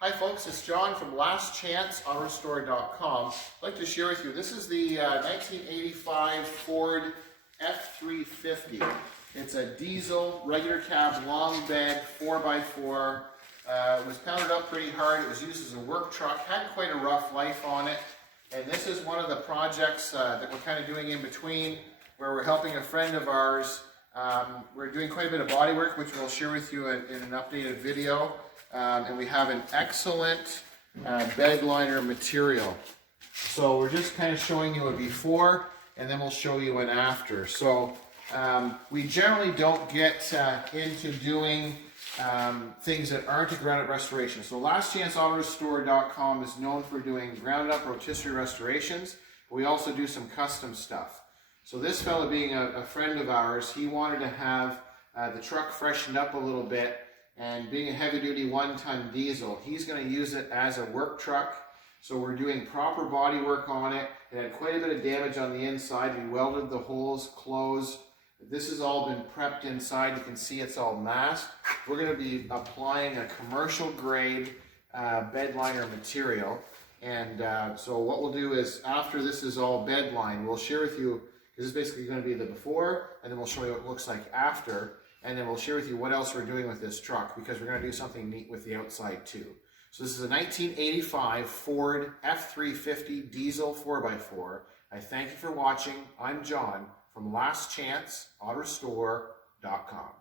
Hi folks, it's John from lastchanceautorestore.com. I'd like to share with you, this is the 1985 Ford F350. It's a diesel, regular cab, long bed, 4x4. It was pounded up pretty hard. It was used as a work truck, had quite a rough life on it. And this is one of the projects that we're kind of doing in between, where we're helping a friend of ours. We're doing quite a bit of body work, which we'll share with you in an updated video. And we have an excellent bed liner material. So we're just kind of showing you a before, and then we'll show you an after. So we generally don't get into doing things that aren't a ground-up restoration. So lastchanceautorestore.com is known for doing ground-up rotisserie restorations. We also do some custom stuff. So this fellow, being a friend of ours, he wanted to have the truck freshened up a little bit. And being a heavy-duty one-ton diesel, he's going to use it as a work truck. So we're doing proper body work on it. It had quite a bit of damage on the inside. We welded the holes closed. This has all been prepped inside. You can see it's all masked. We're going to be applying a commercial-grade bed liner material. And so what we'll do is, after this is all bed lined, we'll share with you, this is basically going to be the before, and then we'll show you what it looks like after. And then we'll share with you what else we're doing with this truck, because we're going to do something neat with the outside too. So this is a 1985 Ford F350 diesel 4x4. I thank you for watching. I'm John from lastchanceautorestore.com.